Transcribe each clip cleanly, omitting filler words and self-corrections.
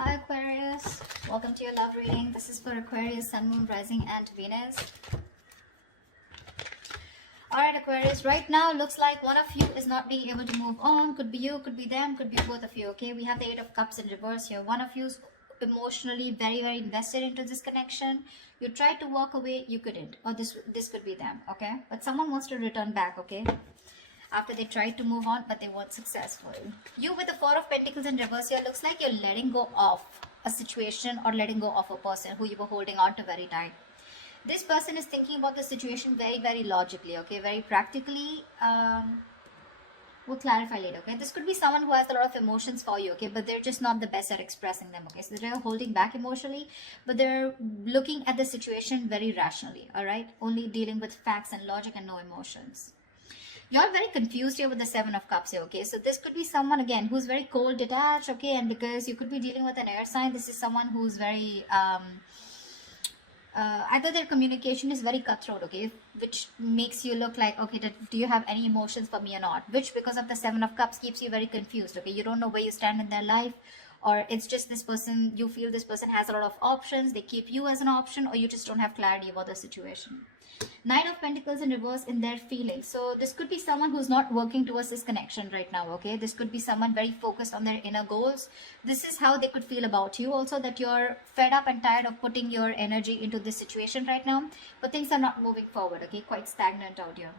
Hi Aquarius, welcome to your love reading. This is for Aquarius, Sun, Moon, Rising and Venus. Alright Aquarius, right now looks like one of you is not being able to move on. Could be you, could be them, could be both of you, okay? We have the Eight of Cups in reverse here. One of you is emotionally very invested into this connection. You tried to walk away, you couldn't. Or this could be them, okay? But someone wants to return back, okay? After they tried to move on, but they weren't successful. You with the Four of Pentacles in reverse here, looks like you're letting go of a situation or letting go of a person who you were holding on to very tight. This person is thinking about the situation very logically, okay, very practically. We'll clarify later, okay? This could be someone who has a lot of emotions for you, okay, but they're just not the best at expressing them, okay? So they're holding back emotionally, but they're looking at the situation very rationally, all right? Only dealing with facts and logic and no emotions. You're very confused here with the Seven of Cups here, okay? So this could be someone, again, who's very cold, detached, okay? And because you could be dealing with an air sign, this is someone who's very, either their communication is very cutthroat, okay? Which makes you look like, okay, do you have any emotions for me or not? Which, because of the Seven of Cups, keeps you very confused, okay? You don't know where you stand in their life, or it's just this person, you feel this person has a lot of options, they keep you as an option, or you just don't have clarity about the situation. Nine of Pentacles in reverse in their feelings. So this could be someone who's not working towards this connection right now, okay? This could be someone very focused on their inner goals. This is how they could feel about you also, that you're fed up and tired of putting your energy into this situation right now, but things are not moving forward, okay? Quite stagnant out here.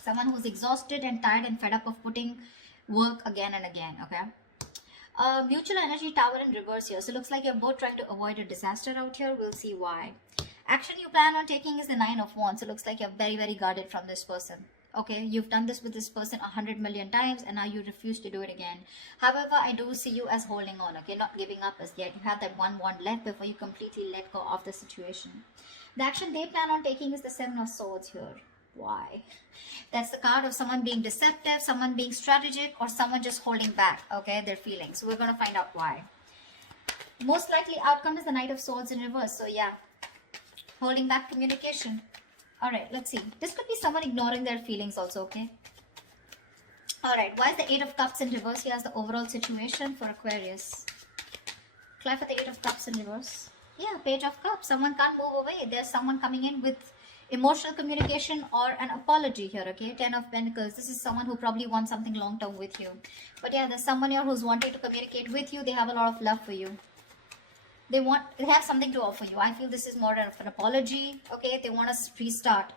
Someone who's exhausted and tired and fed up of putting work again and again, okay? Mutual energy tower in reverse here. So it looks like you're both trying to avoid a disaster out here. We'll see why. Action you plan on taking is the Nine of Wands. So it looks like you're very guarded from this person. Okay, you've done this with this person 100 million times and now you refuse to do it again. However, I do see you as holding on, okay, not giving up as yet. You have that one wand left before you completely let go of the situation. The action they plan on taking is the Seven of Swords here. Why? That's the card of someone being deceptive, someone being strategic, or someone just holding back, okay, their feelings. So we're going to find out why. Most likely outcome is the Knight of Swords in reverse. So yeah, holding back communication. All right, let's see. This could be someone ignoring their feelings also, okay? All right, why is the Eight of Cups in reverse? Here's the overall situation for Aquarius. Clap for the Eight of Cups in reverse. Yeah, Page of Cups. Someone can't move away. There's someone coming in with emotional communication or an apology here, okay? Ten of Pentacles. This is someone who probably wants something long-term with you. But yeah, there's someone here who's wanting to communicate with you. They have a lot of love for you. They have something to offer you. I feel this is more of an apology, okay? They want to restart.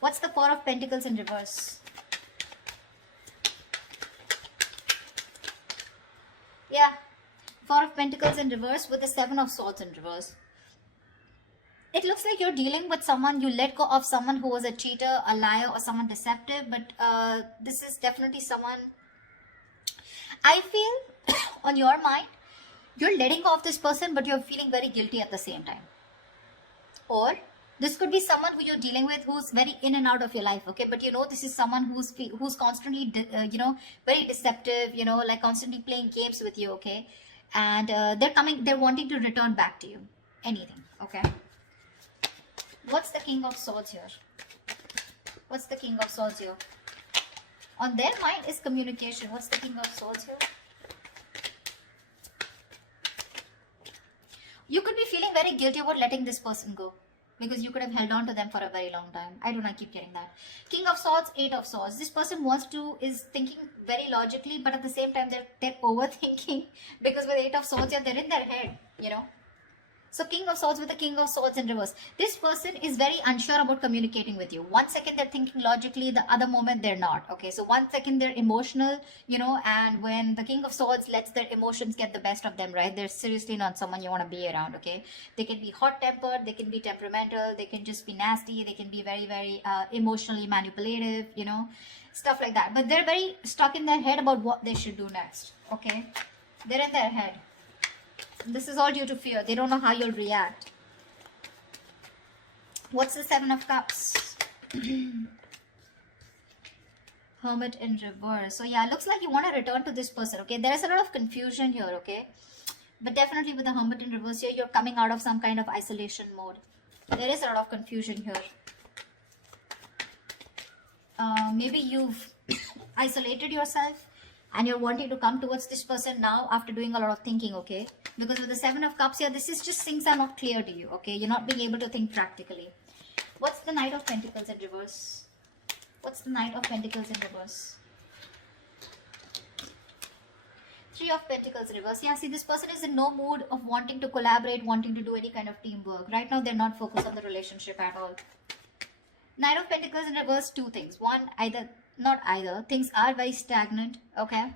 What's the Four of Pentacles in reverse? Yeah, Four of Pentacles in reverse with the Seven of Swords in reverse. It looks like you're dealing with someone, you let go of someone who was a cheater, a liar, or someone deceptive, but this is definitely someone, I feel, on your mind, you're letting go of this person, but you're feeling very guilty at the same time. Or this could be someone who you're dealing with who's very in and out of your life, okay? But you know, this is someone who's constantly, very deceptive, like constantly playing games with you, okay? And they're wanting to return back to you. Anything, okay? What's the King of Swords here? What's the King of Swords here? On their mind is communication. What's the King of Swords here? You could be feeling very guilty about letting this person go because you could have held on to them for a very long time. I don't know, I keep getting that. King of Swords, Eight of Swords. This person is thinking very logically, but at the same time, they're overthinking because with Eight of Swords, they're in their head, So King of Swords with the King of Swords in reverse. This person is very unsure about communicating with you. One second they're thinking logically, the other moment they're not. Okay, so one second they're emotional, and when the King of Swords lets their emotions get the best of them, right? They're seriously not someone you want to be around, okay? They can be hot-tempered, they can be temperamental, they can just be nasty, they can be very emotionally manipulative, stuff like that. But they're very stuck in their head about what they should do next, okay? They're in their head. This is all due to fear. They don't know how you'll react. What's the Seven of Cups? Hermit in reverse. So yeah, looks like you want to return to this person, okay? There is a lot of confusion here, okay? But definitely with the Hermit in reverse here, you're coming out of some kind of isolation mode. There is a lot of confusion here. Maybe you've isolated yourself. and you're wanting to come towards this person now after doing a lot of thinking, okay? Because with the Seven of Cups here, this is just things are not clear to you, okay? You're not being able to think practically. What's the Knight of Pentacles in reverse? What's the Knight of Pentacles in reverse? Three of Pentacles in reverse. Yeah, see, this person is in no mood of wanting to collaborate, wanting to do any kind of teamwork. Right now, they're not focused on the relationship at all. Knight of Pentacles in reverse, two things. One, things are very stagnant, okay?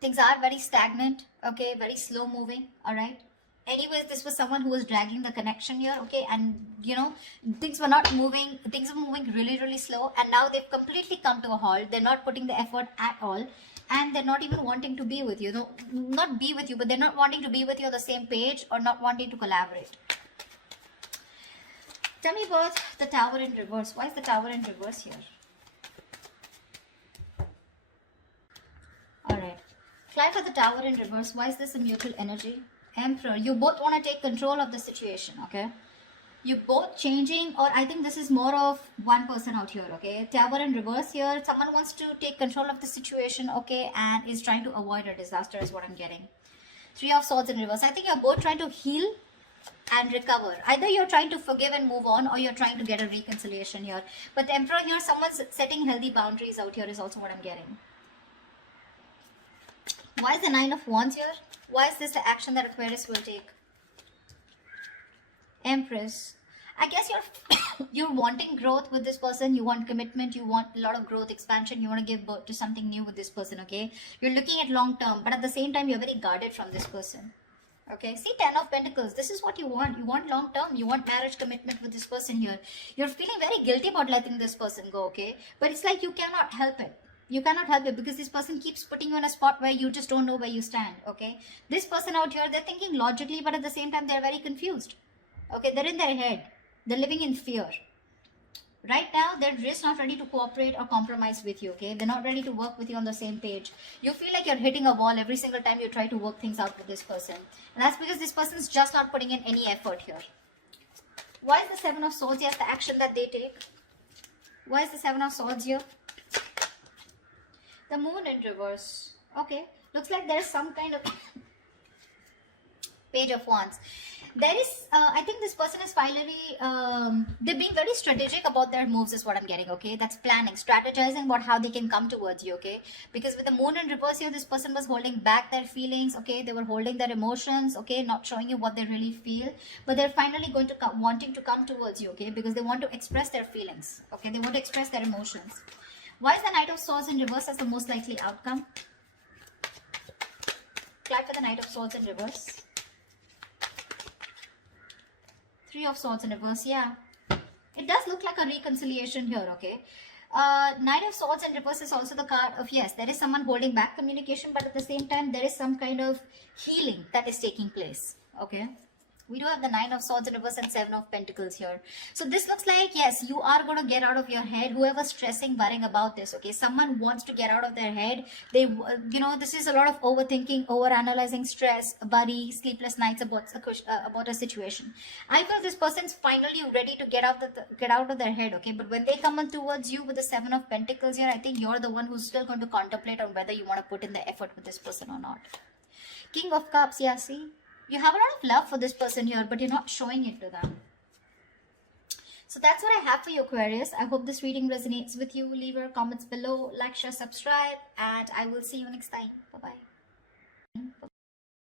Things are very stagnant, okay? Very slow moving, all right? Anyways, this was someone who was dragging the connection here, okay? And, you know, things were not moving. Things were moving really, really slow. And now they've completely come to a halt. They're not putting the effort at all. And they're not even wanting to be with you. No, not be with you, but they're not wanting to be with you on the same page or not wanting to collaborate. Tell me about the Tower in reverse. Why is the Tower in reverse here? Alright. Fly for the Tower in reverse. Why is this a mutual energy? Emperor. You both want to take control of the situation, okay? You both changing, or I think this is more of one person out here, okay? Tower in reverse here. Someone wants to take control of the situation, okay? And is trying to avoid a disaster is what I'm getting. Three of Swords in reverse. I think you're both trying to heal and recover. Either you're trying to forgive and move on, or you're trying to get a reconciliation here. But the Emperor here, someone's setting healthy boundaries out here is also what I'm getting. Why is the Nine of Wands here? Why is this the action that Aquarius will take? Empress. I guess you're wanting growth with this person. You want commitment. You want a lot of growth, expansion. You want to give birth to something new with this person, okay? You're looking at long term, but at the same time, you're very guarded from this person. Okay, see, Ten of Pentacles. This is what you want. You want long term. You want marriage commitment with this person here. You're feeling very guilty about letting this person go, okay? But it's like you cannot help it. You cannot help it because this person keeps putting you in a spot where you just don't know where you stand, okay? This person out here, they're thinking logically, but at the same time, they're very confused. Okay, they're in their head. They're living in fear. Right now, they're just not ready to cooperate or compromise with you, okay? They're not ready to work with you on the same page. You feel like you're hitting a wall every single time you try to work things out with this person. And that's because this person's just not putting in any effort here. Why is the Seven of Swords? Yes, the action that they take. Why is the Seven of Swords here? The Moon in reverse. Okay, looks like there's some kind of Page of Wands. There is, I think this person is finally, they're being very strategic about their moves is what I'm getting, okay? That's planning, strategizing about how they can come towards you, okay? Because with the Moon in reverse here, this person was holding back their feelings, okay? They were holding their emotions, okay? Not showing you what they really feel. But they're finally going to come, wanting to come towards you, okay? Because they want to express their feelings, okay? They want to express their emotions. Why is the Knight of Swords in reverse as the most likely outcome? Clap for the Knight of Swords in reverse. Three of Swords in reverse, yeah. It does look like a reconciliation here, okay? Knight of Swords in reverse is also the card of, yes, there is someone holding back communication, but at the same time, there is some kind of healing that is taking place, okay? We do have the Nine of Swords in reverse and Seven of Pentacles here. So this looks like, yes, you are going to get out of your head. Whoever's stressing, worrying about this, okay? Someone wants to get out of their head. They, you know, this is a lot of overthinking, overanalyzing, stress, worry, sleepless nights about a situation. I feel this person's finally ready to get out of their head, okay? But when they come on towards you with the Seven of Pentacles here, I think you're the one who's still going to contemplate on whether you want to put in the effort with this person or not. King of Cups, yeah, see? You have a lot of love for this person here, but you're not showing it to them. So that's what I have for you, Aquarius. I hope this reading resonates with you. Leave your comments below, like, share, subscribe, and I will see you next time. Bye-bye.